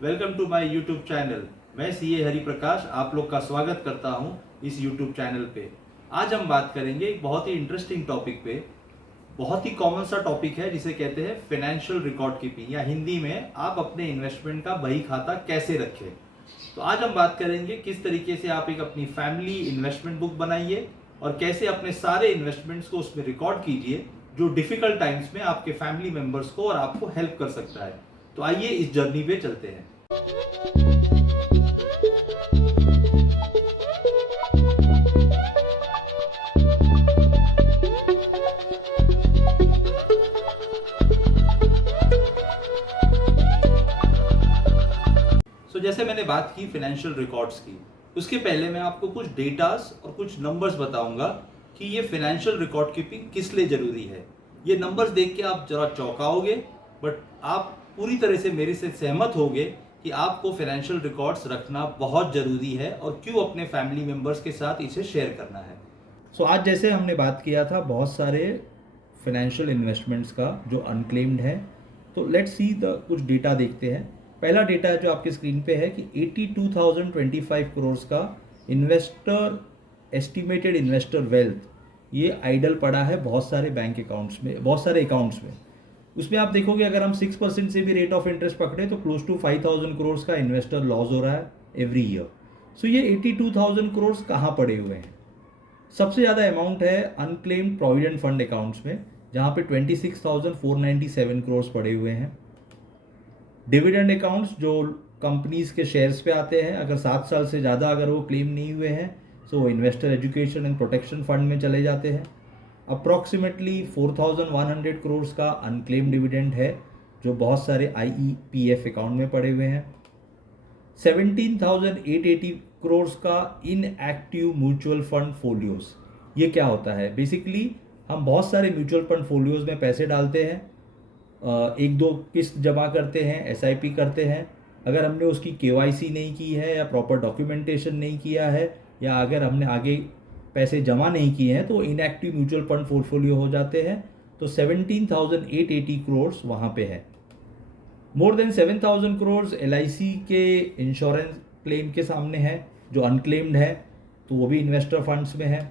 Welcome to my YouTube channel. मैं CA Hariprakash आप लोग का स्वागत करता हूं इस यूट्यूब चैनल पे। आज हम बात करेंगे एक बहुत ही इंटरेस्टिंग टॉपिक पे। बहुत ही कॉमन सा टॉपिक है जिसे कहते हैं फाइनेंशियल रिकॉर्ड कीपिंग, या हिंदी में आप अपने इन्वेस्टमेंट का बही खाता कैसे रखें। तो आज हम बात करेंगे किस तरीके से आप एक अपनी फैमिली इन्वेस्टमेंट बुक बनाइए और कैसे अपने सारे इन्वेस्टमेंट्स को उसमें रिकॉर्ड कीजिए, जो डिफिकल्ट टाइम्स में आपके फैमिली मेंबर्स को और आपको हेल्प कर सकता है। तो आइए इस जर्नी पे चलते हैं। जैसे मैंने बात की फाइनेंशियल रिकॉर्ड्स की, उसके पहले मैं आपको कुछ डेटास और कुछ नंबर्स बताऊंगा कि ये फाइनेंशियल रिकॉर्ड कीपिंग किस लिए जरूरी है। ये नंबर्स देख के आप जरा चौंकाओगे, बट आप पूरी तरह से मेरे से सहमत होगे कि आपको फाइनेंशियल रिकॉर्ड्स रखना बहुत जरूरी है और क्यों अपने फैमिली मेंबर्स के साथ इसे शेयर करना है। आज जैसे हमने बात किया था बहुत सारे फाइनेंशियल इन्वेस्टमेंट्स का जो अनक्लेम्ड है, तो लेट्स सी द कुछ डेटा देखते हैं। पहला डेटा जो आपके स्क्रीन पे है कि 82,025 करोड़ का इन्वेस्टर एस्टिमेटेड इन्वेस्टर वेल्थ ये आइडल पड़ा है बहुत सारे बैंक अकाउंट्स में, बहुत सारे अकाउंट्स में। उसमें आप देखोगे अगर हम 6% से भी रेट ऑफ इंटरेस्ट पकड़े तो क्लोज टू 5,000 करोड़ का इन्वेस्टर लॉस हो रहा है एवरी ईयर। सो ये 82,000 करोड़ कहाँ पड़े हुए हैं? सबसे ज़्यादा अमाउंट है अनक्लेम्ड प्रोविडेंट फंड अकाउंट्स में, जहाँ पे 26,497 करोड़ पड़े हुए हैं। डिविडेंड अकाउंट्स जो कंपनीज के शेयर्स पे आते हैं, अगर 7 साल से ज़्यादा अगर वो क्लेम नहीं हुए हैं तो वो investor education and protection fund में चले जाते हैं। अप्रॉक्सीमेटली 4,100 करोड़ का अनक्लेम डिविडेंड है जो बहुत सारे IEPF अकाउंट में पड़े हुए हैं। 17,880 करोड़ का इनएक्टिव म्यूचुअल फंड फोलियोज। ये क्या होता है? बेसिकली हम बहुत सारे म्यूचुअल फंड फोलियोज में पैसे डालते हैं, एक दो किस्त जमा करते हैं, SIP करते हैं। अगर हमने उसकी KYC नहीं की है या प्रॉपर डॉक्यूमेंटेशन नहीं किया है, या अगर हमने आगे पैसे जमा नहीं किए हैं तो इनएक्टिव म्यूचुअल फंड पोर्टफोलियो हो जाते हैं। तो 17,880 करोड़ वहाँ पे है। मोर देन 7,000 करोड़ LIC के इंश्योरेंस क्लेम के सामने है जो अनक्लेम्ड है, तो वो भी इन्वेस्टर फंड्स में है।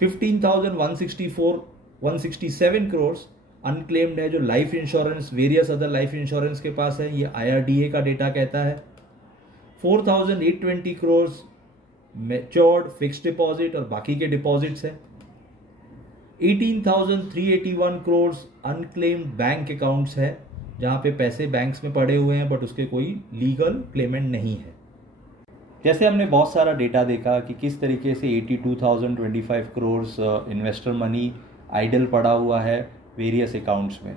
15,167 करोड़ अनक्लेम्ड है जो life insurance, various other life insurance के पास है, ये IRDA का डेटा कहता है। 4,820 करोड़ मैच्योर्ड फिक्स्ड डिपॉजिट और बाकी के डिपॉजिट्स है। 18,381 करोड़ अनक्लेम्ड बैंक अकाउंट्स है, जहाँ पे पैसे बैंक्स में पड़े हुए हैं बट उसके कोई लीगल क्लेमेंट नहीं है। जैसे हमने बहुत सारा डेटा देखा कि किस तरीके से 82,025 करोड़ इन्वेस्टर मनी आइडल पड़ा हुआ है वेरियस अकाउंट्स में।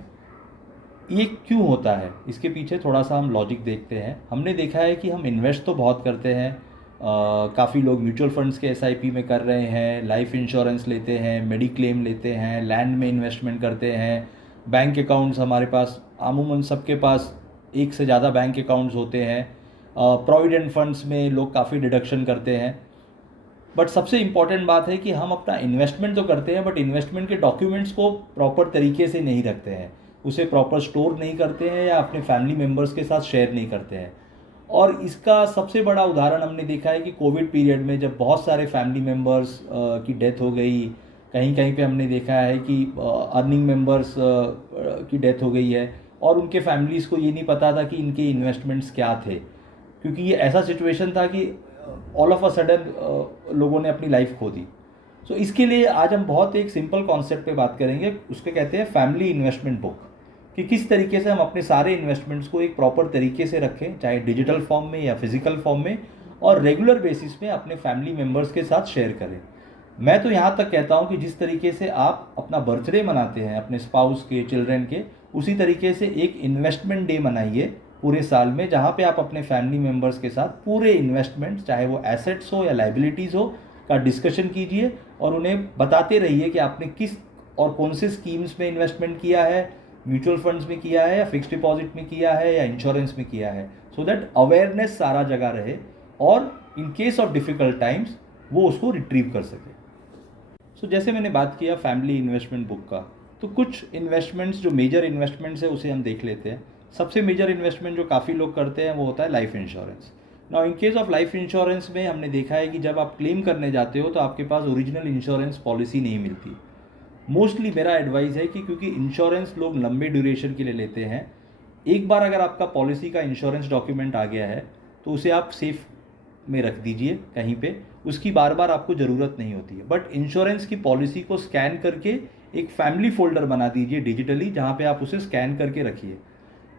ये क्यों होता है, इसके पीछे थोड़ा सा हम लॉजिक देखते हैं। हमने देखा है कि हम इन्वेस्ट तो बहुत करते हैं, काफ़ी लोग म्यूचुअल फंड्स के SIP में कर रहे हैं, लाइफ इंश्योरेंस लेते हैं, मेडिक्लेम लेते हैं, लैंड में इन्वेस्टमेंट करते हैं, बैंक अकाउंट्स हमारे पास अमूमन सबके पास एक से ज़्यादा बैंक अकाउंट्स होते हैं, प्रोविडेंट फंड्स में लोग काफ़ी डिडक्शन करते हैं। बट सबसे इम्पॉर्टेंट बात है कि हम अपना इन्वेस्टमेंट तो करते हैं बट इन्वेस्टमेंट के डॉक्यूमेंट्स को प्रॉपर तरीके से नहीं रखते हैं, उसे प्रॉपर स्टोर नहीं करते हैं या अपने फैमिली मेम्बर्स के साथ शेयर नहीं करते हैं। और इसका सबसे बड़ा उदाहरण हमने देखा है कि कोविड पीरियड में जब बहुत सारे फैमिली मेम्बर्स की डेथ हो गई, कहीं कहीं पे हमने देखा है कि अर्निंग मेम्बर्स की डेथ हो गई है और उनके फैमिलीज़ को ये नहीं पता था कि इनके इन्वेस्टमेंट्स क्या थे, क्योंकि ये ऐसा सिचुएशन था कि ऑल ऑफ अ सडन लोगों ने अपनी लाइफ खो दी। सो इसके लिए आज हम बहुत एक सिंपल कॉन्सेप्ट पे बात करेंगे, उसके कहते हैं फैमिली इन्वेस्टमेंट बुक, कि किस तरीके से हम अपने सारे इन्वेस्टमेंट्स को एक प्रॉपर तरीके से रखें, चाहे डिजिटल फॉर्म में या फिजिकल फॉर्म में, और रेगुलर बेसिस में अपने फैमिली मेम्बर्स के साथ शेयर करें। मैं तो यहाँ तक कहता हूँ कि जिस तरीके से आप अपना बर्थडे मनाते हैं अपने स्पाउस के, चिल्ड्रन के, उसी तरीके से एक इन्वेस्टमेंट डे मनाइए पूरे साल में, जहाँ पे आप अपने फैमिली मेम्बर्स के साथ पूरे इन्वेस्टमेंट्स, चाहे वो एसेट्स हो या लाइबिलिटीज़ हो, का डिस्कशन कीजिए और उन्हें बताते रहिए कि आपने किस और कौन से स्कीम्स में इन्वेस्टमेंट किया है, म्यूचुअल फंड्स में किया है या फिक्स्ड डिपॉजिट में किया है या इंश्योरेंस में किया है, सो दैट अवेयरनेस सारा जगह रहे और in case of difficult times वो उसको रिट्रीव कर सके। जैसे मैंने बात किया फैमिली इन्वेस्टमेंट बुक का, तो कुछ इन्वेस्टमेंट्स जो मेजर इन्वेस्टमेंट्स है उसे हम देख लेते हैं। सबसे मेजर इन्वेस्टमेंट जो काफ़ी लोग करते हैं वो होता है life insurance. Now in case of life insurance में हमने देखा है कि जब आप क्लेम करने जाते हो तो आपके पास ओरिजिनल इंश्योरेंस पॉलिसी नहीं मिलती। मोस्टली मेरा एडवाइस है कि क्योंकि इंश्योरेंस लोग लंबे ड्यूरेशन के लिए लेते हैं, एक बार अगर आपका पॉलिसी का इंश्योरेंस डॉक्यूमेंट आ गया है तो उसे आप सेफ में रख दीजिए कहीं पे, उसकी बार बार आपको ज़रूरत नहीं होती है। बट इंश्योरेंस की पॉलिसी को स्कैन करके एक फैमिली फोल्डर बना दीजिए डिजिटली, जहाँ पे आप उसे स्कैन करके रखिए।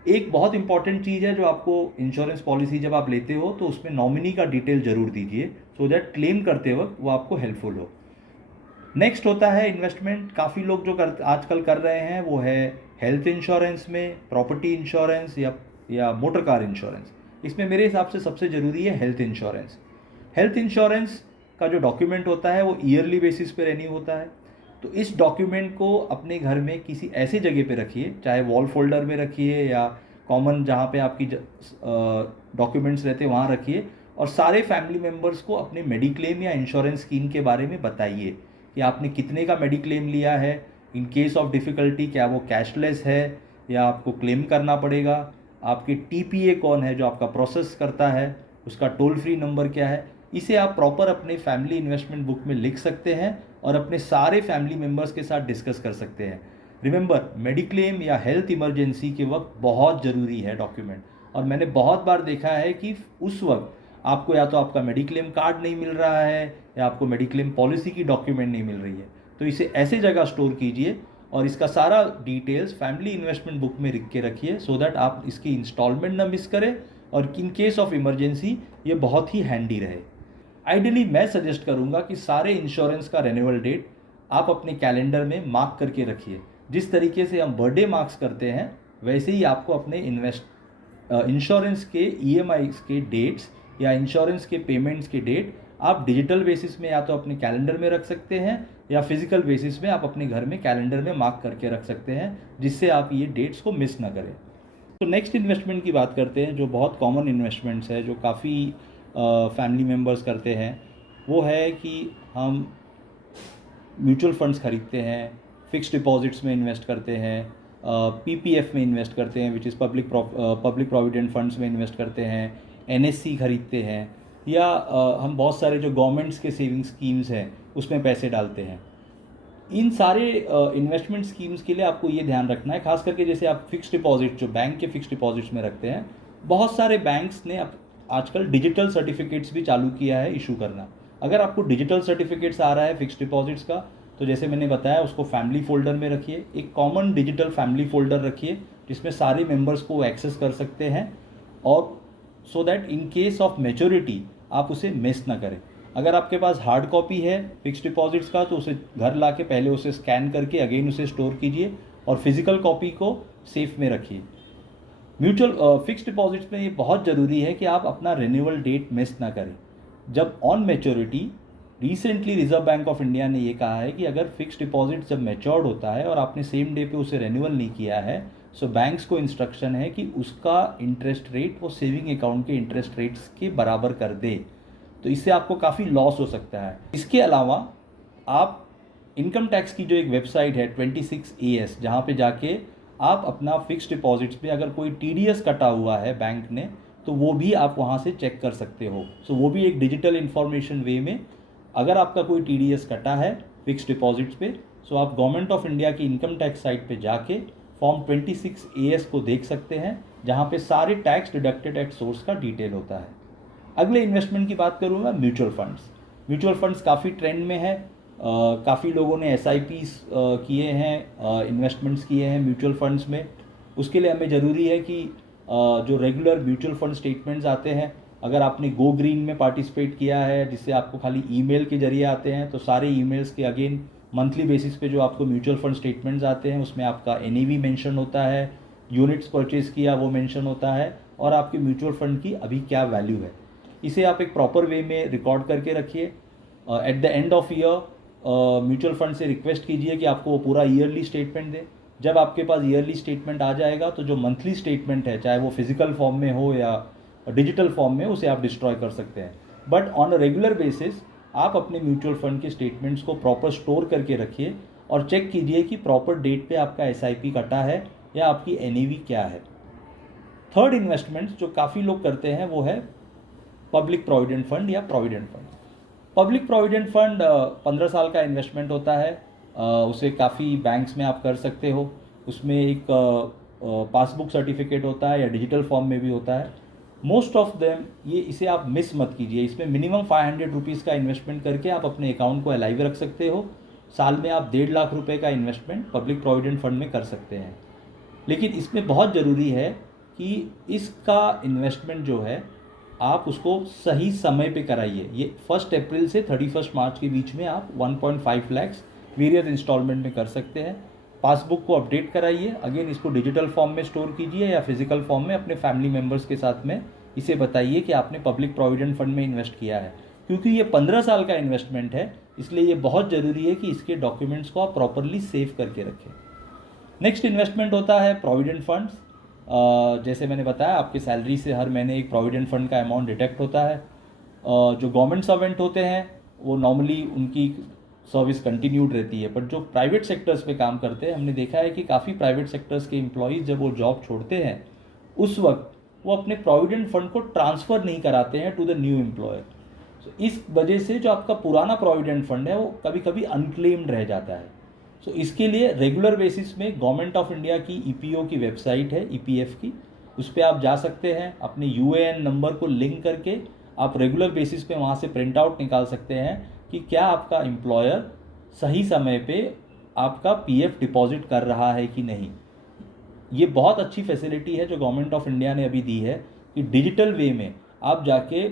एक बहुत इंपॉर्टेंट चीज़ है, जो आपको इंश्योरेंस पॉलिसी जब आप लेते हो तो उसमें नॉमिनी का डिटेल जरूर दीजिए, सो दैट क्लेम करते वक्त वो आपको हेल्पफुल हो। नेक्स्ट होता है इन्वेस्टमेंट, काफ़ी लोग जो आजकल कर रहे हैं वो है हेल्थ इंश्योरेंस में, प्रॉपर्टी इंश्योरेंस या मोटर कार इंश्योरेंस। इसमें मेरे हिसाब से सबसे ज़रूरी है हेल्थ इंश्योरेंस। हेल्थ इंश्योरेंस का जो डॉक्यूमेंट होता है वो ईयरली बेसिस पे रेन्यू होता है। तो इस डॉक्यूमेंट को अपने घर में किसी ऐसे जगह पे रखिए, चाहे वॉल फोल्डर में रखिए या कॉमन जहाँ पे आपकी डॉक्यूमेंट्स रहते हैं वहाँ रखिए, और सारे फैमिली मेम्बर्स को अपने मेडिक्लेम या इंश्योरेंस स्कीम के बारे में बताइए कि आपने कितने का मेडिक्लेम लिया है। इन केस ऑफ डिफ़िकल्टी क्या वो कैशलेस है या आपको क्लेम करना पड़ेगा, आपके टीपीए कौन है जो आपका प्रोसेस करता है, उसका टोल फ्री नंबर क्या है। इसे आप प्रॉपर अपने फैमिली इन्वेस्टमेंट बुक में लिख सकते हैं और अपने सारे फैमिली मेम्बर्स के साथ डिस्कस कर सकते हैं। रिमेंबर, मेडिक्लेम या हेल्थ इमरजेंसी के वक्त बहुत ज़रूरी है डॉक्यूमेंट, और मैंने बहुत बार देखा है कि उस वक्त आपको या तो आपका मेडिक्लेम कार्ड नहीं मिल रहा है या आपको मेडिक्लेम पॉलिसी की डॉक्यूमेंट नहीं मिल रही है। तो इसे ऐसे जगह स्टोर कीजिए और इसका सारा डिटेल्स फैमिली इन्वेस्टमेंट बुक में लिख के रखिए, सो दैट आप इसकी इंस्टॉलमेंट ना मिस करें और इन केस ऑफ इमरजेंसी ये बहुत ही हैंडी रहे। आइडियली मैं सजेस्ट करूंगा कि सारे इंश्योरेंस का रेन्यूअल डेट आप अपने कैलेंडर में मार्क करके रखिए। जिस तरीके से हम बर्थडे मार्क्स करते हैं वैसे ही आपको अपने इंश्योरेंस के ईएमआईस के डेट्स या इंश्योरेंस के पेमेंट्स के डेट आप डिजिटल बेसिस में या तो अपने कैलेंडर में रख सकते हैं या फिजिकल बेसिस में आप अपने घर में कैलेंडर में मार्क करके रख सकते हैं, जिससे आप ये डेट्स को मिस ना करें। तो नेक्स्ट इन्वेस्टमेंट की बात करते हैं, जो बहुत कॉमन इन्वेस्टमेंट्स है जो काफ़ी फैमिली मेम्बर्स करते हैं। वो है कि हम म्यूचुअल फंड्स खरीदते हैं, फिक्स्ड डिपॉजिट्स में इन्वेस्ट करते हैं, पीपीएफ में इन्वेस्ट करते हैं which is public provident funds में इन्वेस्ट करते हैं, एनएससी खरीदते हैं, या हम बहुत सारे जो गवर्नमेंट्स के सेविंग स्कीम्स हैं उसमें पैसे डालते हैं। इन सारे इन्वेस्टमेंट स्कीम्स के लिए आपको ये ध्यान रखना है, खास करके जैसे आप फिक्स्ड डिपॉजिट जो बैंक के फिक्स्ड डिपॉजिट्स में रखते हैं, बहुत सारे बैंक्स ने आजकल डिजिटल सर्टिफिकेट्स भी चालू किया है इशू करना। अगर आपको डिजिटल सर्टिफिकेट्स आ रहा है फिक्स्ड डिपॉजिट्स का, तो जैसे मैंने बताया उसको फैमिली फोल्डर में रखिए, एक कॉमन डिजिटल फैमिली फोल्डर रखिए जिसमें सारे मेंबर्स को एक्सेस कर सकते हैं, और so that in case of maturity आप उसे मिस ना करें। अगर आपके पास हार्ड कॉपी है फिक्स्ड डिपॉजिट्स का तो उसे घर ला के पहले उसे स्कैन करके अगेन उसे स्टोर कीजिए और फिजिकल कॉपी को सेफ में रखिए। म्यूचुअल फिक्स्ड डिपॉजिट्स में ये बहुत ज़रूरी है कि आप अपना रिन्यूअल डेट मिस ना करें। जब on maturity, recently reserve bank of India ने ये कहा है कि अगर फिक्स्ड डिपॉजिट जब मैच्योर्ड होता है और आपने सेम डे पे उसे रिन्यूअल नहीं किया है, सो बैंक्स को इंस्ट्रक्शन है कि उसका इंटरेस्ट रेट वो सेविंग अकाउंट के इंटरेस्ट रेट्स के बराबर कर दे। तो इससे आपको काफ़ी लॉस हो सकता है। इसके अलावा आप इनकम टैक्स की जो एक वेबसाइट है 26AS, जहाँ पे जाके आप अपना फिक्स्ड डिपॉजिट्स में अगर कोई TDS कटा हुआ है बैंक ने, तो वो भी आप वहाँ से चेक कर सकते हो। सो वो भी एक डिजिटल इन्फॉर्मेशन वे में, अगर आपका कोई TDS कटा है फिक्स्ड डिपॉजिट्स पे, सो आप गवर्नमेंट ऑफ इंडिया की इनकम टैक्स साइट पे जाके फॉर्म 26AS को देख सकते हैं, जहाँ पे सारे टैक्स डिडक्टेड एट सोर्स का डिटेल होता है। अगले इन्वेस्टमेंट की बात करूँगा म्यूचुअल फंड्स। म्यूचुअल फंड्स काफ़ी ट्रेंड में है, काफ़ी लोगों ने SIPs किए हैं, इन्वेस्टमेंट्स किए हैं म्यूचुअल फंड्स में। उसके लिए हमें ज़रूरी है कि जो रेगुलर म्यूचुअल फंड स्टेटमेंट्स आते हैं, अगर आपने गो ग्रीन में पार्टिसिपेट किया है जिससे आपको खाली ईमेल के जरिए आते हैं, तो सारे ईमेल्स के अगेन मंथली बेसिस पे जो आपको म्यूचुअल फंड स्टेटमेंट्स आते हैं उसमें आपका NAV मेंशन होता है, यूनिट्स परचेज किया वो मेंशन होता है, और आपके म्यूचुअल फंड की अभी क्या वैल्यू है। इसे आप एक प्रॉपर वे में रिकॉर्ड करके रखिए। At the end of year mutual fund से रिक्वेस्ट कीजिए कि आपको वो पूरा ईयरली स्टेटमेंट दे। जब आपके पास ईयरली स्टेटमेंट आ जाएगा तो जो मंथली स्टेटमेंट है, चाहे वो फिजिकल फॉर्म में हो या डिजिटल फॉर्म में, उसे आप डिस्ट्रॉय कर सकते हैं। But on a regular basis आप अपने म्यूचुअल फंड के स्टेटमेंट्स को प्रॉपर स्टोर करके रखिए और चेक कीजिए कि प्रॉपर डेट पे आपका SIP कटा है या आपकी NAV क्या है। थर्ड इन्वेस्टमेंट जो काफ़ी लोग करते हैं वो है पब्लिक प्रोविडेंट फंड या provident fund. Public provident fund 15 साल का इन्वेस्टमेंट होता है। उसे काफ़ी बैंक्स में आप कर सकते हो। उसमें एक पासबुक सर्टिफिकेट होता है या डिजिटल फॉर्म में भी होता है। मोस्ट ऑफ देम इसे आप मिस मत कीजिए। इसमें मिनिमम 500 रुपीज़ का इन्वेस्टमेंट करके आप अपने अकाउंट को अलाइव रख सकते हो। साल में आप 1.5 लाख रुपए का इन्वेस्टमेंट पब्लिक प्रोविडेंट फंड में कर सकते हैं। लेकिन इसमें बहुत ज़रूरी है कि इसका इन्वेस्टमेंट जो है आप उसको सही समय पे कराइए। ये 1 अप्रैल से 31 मार्च के बीच में आप 1.5 लाख वेरियस इंस्टॉलमेंट में कर सकते हैं। पासबुक को अपडेट कराइए। अगेन इसको डिजिटल फॉर्म में स्टोर कीजिए या फिजिकल फॉर्म में अपने फैमिली मेम्बर्स के साथ में इसे बताइए कि आपने पब्लिक प्रोविडेंट फंड में इन्वेस्ट किया है। क्योंकि ये 15 साल का इन्वेस्टमेंट है, इसलिए ये बहुत ज़रूरी है कि इसके डॉक्यूमेंट्स को आप प्रॉपरली सेव करके रखें। नेक्स्ट इन्वेस्टमेंट होता है प्रोविडेंट फंड्स। जैसे मैंने बताया, आपकी सैलरी से हर महीने एक प्रोविडेंट फंड का अमाउंट डिडक्ट होता है। जो गवर्नमेंट सर्वेंट होते हैं वो नॉर्मली उनकी सर्विस कंटिन्यूड रहती है, बट जो प्राइवेट सेक्टर्स पे काम करते हैं, हमने देखा है कि काफ़ी प्राइवेट सेक्टर्स के एम्प्लॉयज़ जब वो जॉब छोड़ते हैं उस वक्त वो अपने प्रोविडेंट फंड को ट्रांसफ़र नहीं कराते हैं टू द न्यू एम्प्लॉयर। सो इस वजह से जो आपका पुराना प्रोविडेंट फंड है वो कभी कभी अनक्लेम्ड रह जाता है। सो इसके लिए रेगुलर बेसिस में गवर्नमेंट ऑफ इंडिया की ईपीओ की वेबसाइट है, ईपीएफ की, उस पर आप जा सकते हैं। अपने यूएएन नंबर को लिंक करके आप रेगुलर बेसिस पे वहाँ से प्रिंट आउट निकाल सकते हैं कि क्या आपका एम्प्लॉयर सही समय पे आपका पीएफ डिपॉजिट कर रहा है कि नहीं। ये बहुत अच्छी फैसिलिटी है जो गवर्नमेंट ऑफ इंडिया ने अभी दी है कि डिजिटल वे में आप जाके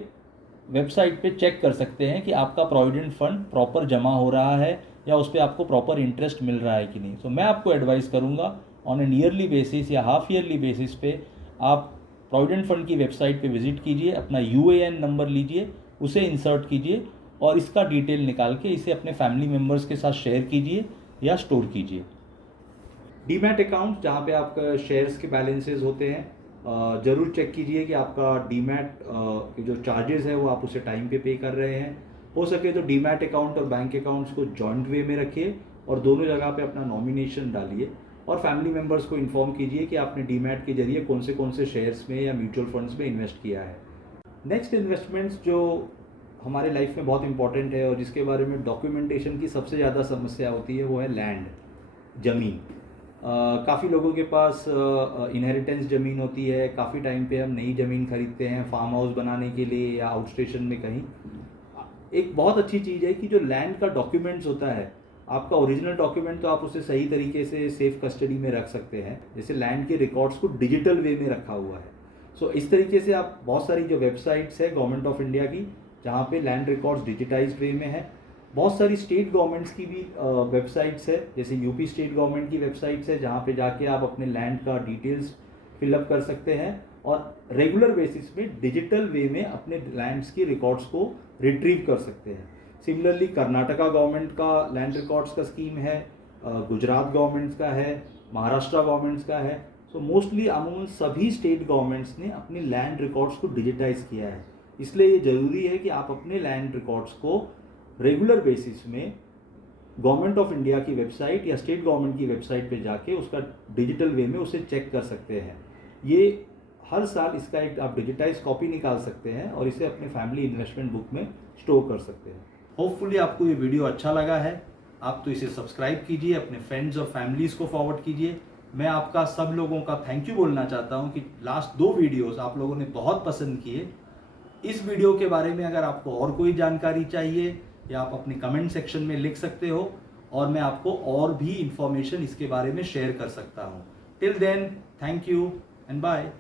वेबसाइट पे चेक कर सकते हैं कि आपका प्रोविडेंट फंड प्रॉपर जमा हो रहा है या उस पर आपको प्रॉपर इंटरेस्ट मिल रहा है कि नहीं। सो मैं आपको एडवाइस करूँगा ऑन एन ईयरली बेसिस या हाफ ईयरली बेसिस पे आप प्रोविडेंट फंड की वेबसाइट पे विजिट कीजिए, अपना यूएएन नंबर लीजिए, उसे इंसर्ट कीजिए और इसका डिटेल निकाल के इसे अपने फैमिली मेम्बर्स के साथ शेयर कीजिए या स्टोर कीजिए। डीमैट अकाउंट जहाँ पे आपका शेयर्स के बैलेंसेस होते हैं, ज़रूर चेक कीजिए कि आपका डीमैट के जो चार्जेस है वो आप उसे टाइम पे कर रहे हैं। हो सके तो डीमैट अकाउंट और बैंक अकाउंट्स को जॉइंट वे में रखिए और दोनों जगह पे अपना नॉमिनेशन डालिए और फैमिली मेम्बर्स को इन्फॉर्म कीजिए कि आपने डीमैट के जरिए कौन से शेयर्स में या म्यूचुअल फंड्स में इन्वेस्ट किया है। नेक्स्ट इन्वेस्टमेंट्स जो हमारे लाइफ में बहुत इंपॉर्टेंट है और जिसके बारे में डॉक्यूमेंटेशन की सबसे ज़्यादा समस्या होती है वो है लैंड, ज़मीन। काफ़ी लोगों के पास इनहेरिटेंस ज़मीन होती है। काफ़ी टाइम पे हम नई ज़मीन खरीदते हैं फार्म हाउस बनाने के लिए या आउट स्टेशन में कहीं। एक बहुत अच्छी चीज़ है कि जो लैंड का डॉक्यूमेंट्स होता है, आपका ओरिजिनल डॉक्यूमेंट तो आप उसे सही तरीके से सेफ कस्टडी में रख सकते हैं, जैसे लैंड के रिकॉर्ड्स को डिजिटल वे में रखा हुआ है। सो इस तरीके से आप बहुत सारी जो वेबसाइट्स है गवर्नमेंट ऑफ इंडिया की जहाँ पे लैंड रिकॉर्ड्स डिजिटाइज्ड वे में है, बहुत सारी स्टेट गवर्नमेंट्स की भी वेबसाइट्स है, जैसे यूपी स्टेट गवर्नमेंट की वेबसाइट्स है जहाँ पे जाके आप अपने लैंड का डिटेल्स फिलअप कर सकते हैं और रेगुलर बेसिस पे डिजिटल वे में अपने लैंड्स की रिकॉर्ड्स को रिट्रीव कर सकते हैं। सिमिलरली कर्नाटका गवर्नमेंट का लैंड रिकॉर्ड्स का स्कीम है, गुजरात गवर्नमेंट्स का है, महाराष्ट्र गवर्नमेंट्स का है। सो मोस्टली अमूमन सभी स्टेट गवर्नमेंट्स ने अपने लैंड रिकॉर्ड्स को डिजिटाइज किया है। इसलिए ये ज़रूरी है कि आप अपने लैंड रिकॉर्ड्स को रेगुलर बेसिस में गवर्नमेंट ऑफ इंडिया की वेबसाइट या स्टेट गवर्नमेंट की वेबसाइट पे जाके उसका डिजिटल वे में उसे चेक कर सकते हैं। ये हर साल इसका एक आप डिजिटाइज कॉपी निकाल सकते हैं और इसे अपने फैमिली इन्वेस्टमेंट बुक में स्टोर कर सकते हैं। होपफुली आपको ये वीडियो अच्छा लगा है। आप तो इसे सब्सक्राइब कीजिए, अपने फ्रेंड्स और फैमिलीज़ को फॉरवर्ड कीजिए। मैं आपका सब लोगों का थैंक यू बोलना चाहता हूँ कि लास्ट 2 वीडियोज़ आप लोगों ने बहुत पसंद किए। इस वीडियो के बारे में अगर आपको और कोई जानकारी चाहिए या आप अपने कमेंट सेक्शन में लिख सकते हो और मैं आपको और भी इंफॉर्मेशन इसके बारे में शेयर कर सकता हूँ। Till then, thank you and bye.